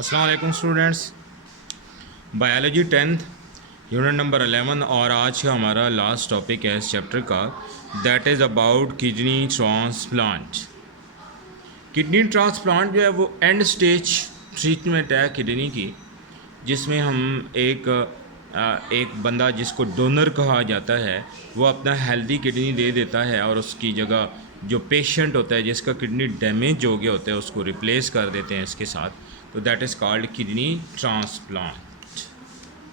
अस्सलाम वालेकुम students, biology 10th unit number 11 और आज का हमारा लास्ट टॉपिक है इस चैप्टर का, that is about kidney transplant. Kidney transplant जो है वो एंड स्टेज ट्रीटमेंट है किडनी की, जिसमें हम एक बंदा जिसको डोनर कहा जाता है वो अपना हेल्दी किडनी दे देता है और उसकी जगह जो पेशेंट होता है जिसका किडनी डैमेज हो गया होता है उसको रिप्लेस कर देते हैं इसके साथ, तो that is called kidney transplant.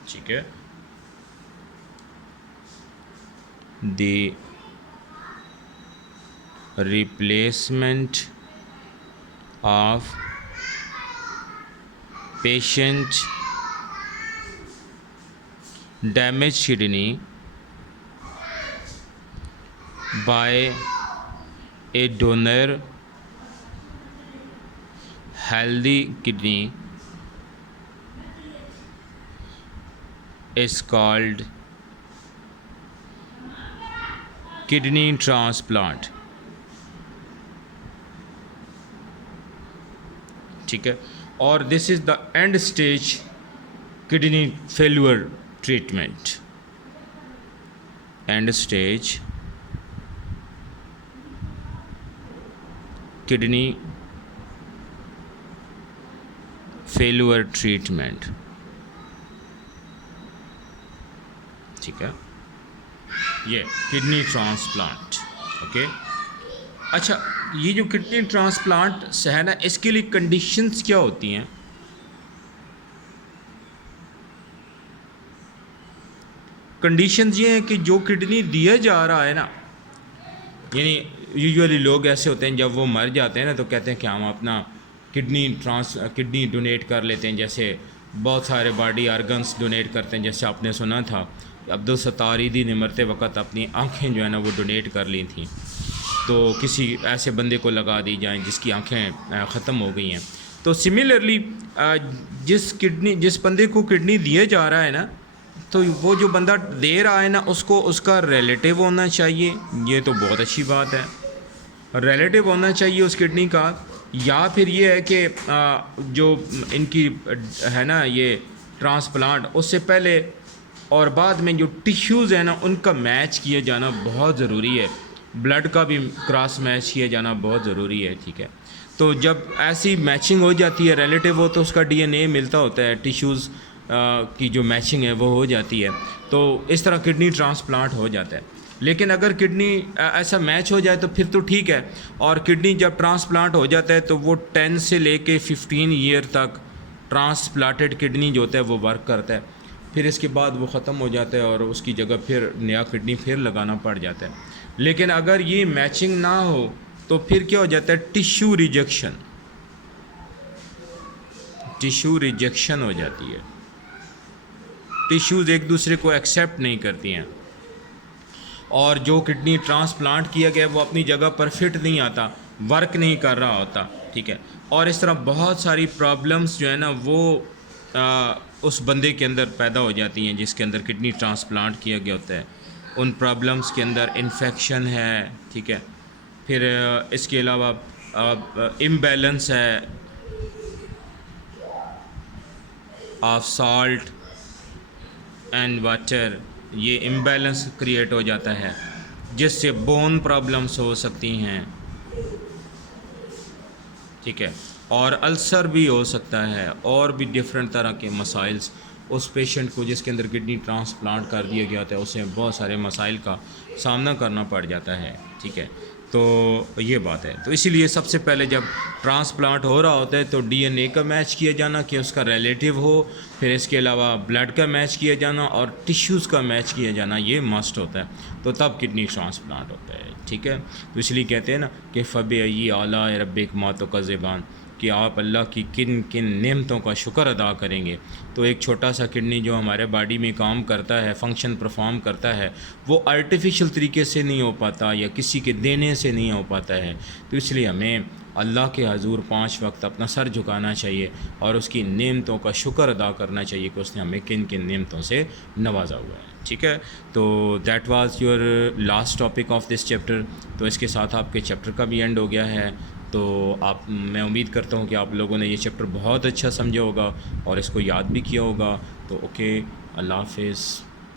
ठीक है, the replacement of patient damaged kidney by a donor healthy kidney is called kidney transplant। ठीक है, और this is the end stage kidney failure treatment. And stage kidney failure treatment. ठीक है, ये kidney transplant. Okay, अच्छा, ये जो kidney transplant है ना, इसके लिए कंडीशंस क्या होती हैं? कंडीशंस ये हैं कि जो किडनी दिया जा रहा है ना, यानी यूजुअली लोग ऐसे होते हैं जब वो मर जाते हैं ना तो कहते हैं कि हम अपना किडनी डोनेट कर लेते हैं। जैसे बहुत सारे बॉडी आर्गन्स डोनेट करते हैं, जैसे आपने सुना था अब्दुल सत्तार ईदी ने मरते वक्त अपनी आँखें जो है ना वो डोनेट कर ली थी, तो किसी ऐसे बंदे को लगा दी जाएँ जिसकी आँखें ख़त्म हो गई हैं। तो सिमिलरली जिस बंदे को किडनी दिया जा रहा है ना, तो वो जो बंदा दे रहा है ना उसको उसका रिलेटिव होना चाहिए। ये तो बहुत अच्छी बात है, रिलेटिव होना चाहिए उस किडनी का। या फिर ये है कि जो इनकी है ना ये ट्रांसप्लांट, उससे पहले और बाद में जो टिश्यूज़ है ना उनका मैच किया जाना बहुत ज़रूरी है। ब्लड का भी क्रॉस मैच किया जाना बहुत ज़रूरी है। ठीक है, तो जब ऐसी मैचिंग हो जाती है, रिलेटिव हो तो उसका डीएनए मिलता होता है, टिश्यूज़ की जो मैचिंग है वो हो जाती है, तो इस तरह किडनी ट्रांसप्लांट हो जाता है। लेकिन अगर किडनी ऐसा मैच हो जाए तो फिर तो ठीक है, और किडनी जब ट्रांसप्लांट हो जाता है तो वो 10 से लेके 15 ईयर तक ट्रांसप्लांटेड किडनी जो होता है वो वर्क करता है। फिर इसके बाद वो ख़त्म हो जाता है और उसकी जगह फिर नया किडनी फिर लगाना पड़ जाता है। लेकिन अगर ये मैचिंग ना हो तो फिर क्या हो जाता है, टिश्यू रिजेक्शन हो जाती है। टिश्यूज़ एक दूसरे को एक्सेप्ट नहीं करती हैं और जो किडनी ट्रांसप्लांट किया गया वो अपनी जगह पर फिट नहीं आता, वर्क नहीं कर रहा होता। ठीक है, और इस तरह बहुत सारी प्रॉब्लम्स जो है ना वो उस बंदे के अंदर पैदा हो जाती हैं जिसके अंदर किडनी ट्रांसप्लांट किया गया होता है। उन प्रॉब्लम्स के अंदर इन्फेक्शन है, ठीक है, फिर इसके अलावा इम्बैलेंस है ऑफ सॉल्ट एंड वाटर, ये इम्बैलेंस क्रिएट हो जाता है जिससे बोन प्रॉब्लम्स हो सकती हैं। ठीक है, और अल्सर भी हो सकता है और भी डिफरेंट तरह के मसाइल्स उस पेशेंट को जिसके अंदर किडनी ट्रांसप्लांट कर दिया गया होता है उसे बहुत सारे मसाइल का सामना करना पड़ जाता है। ठीक है, तो ये बात है। तो इसीलिए सबसे पहले जब ट्रांसप्लांट हो रहा होता है तो डीएनए का मैच किया जाना कि उसका रिलेटिव हो, फिर इसके अलावा ब्लड का मैच किया जाना और टिश्यूज़ का मैच किया जाना, ये मस्ट होता है, तो तब किडनी ट्रांसप्लांट होता है। ठीक है, तो इसलिए कहते हैं ना कि फ़बी आला रब्बिक मातो का ज़बान, कि आप अल्लाह की किन किन नेमतों का शुक्र अदा करेंगे। तो एक छोटा सा किडनी जो हमारे बॉडी में काम करता है, फंक्शन परफॉर्म करता है, वो आर्टिफिशियल तरीके से नहीं हो पाता या किसी के देने से नहीं हो पाता है। तो इसलिए हमें अल्लाह के हजूर 5 वक्त अपना सर झुकाना चाहिए और उसकी नेमतों का शुक्र अदा करना चाहिए कि उसने हमें किन किन नेमतों से नवाजा हुआ है। ठीक है, तो that was your last topic of this chapter. तो इसके साथ आपके चैप्टर का भी एंड हो गया है तो आप, मैं उम्मीद करता हूँ कि आप लोगों ने ये चैप्टर बहुत अच्छा समझा होगा और इसको याद भी किया होगा। तो ओके, अल्लाह हाफिज़।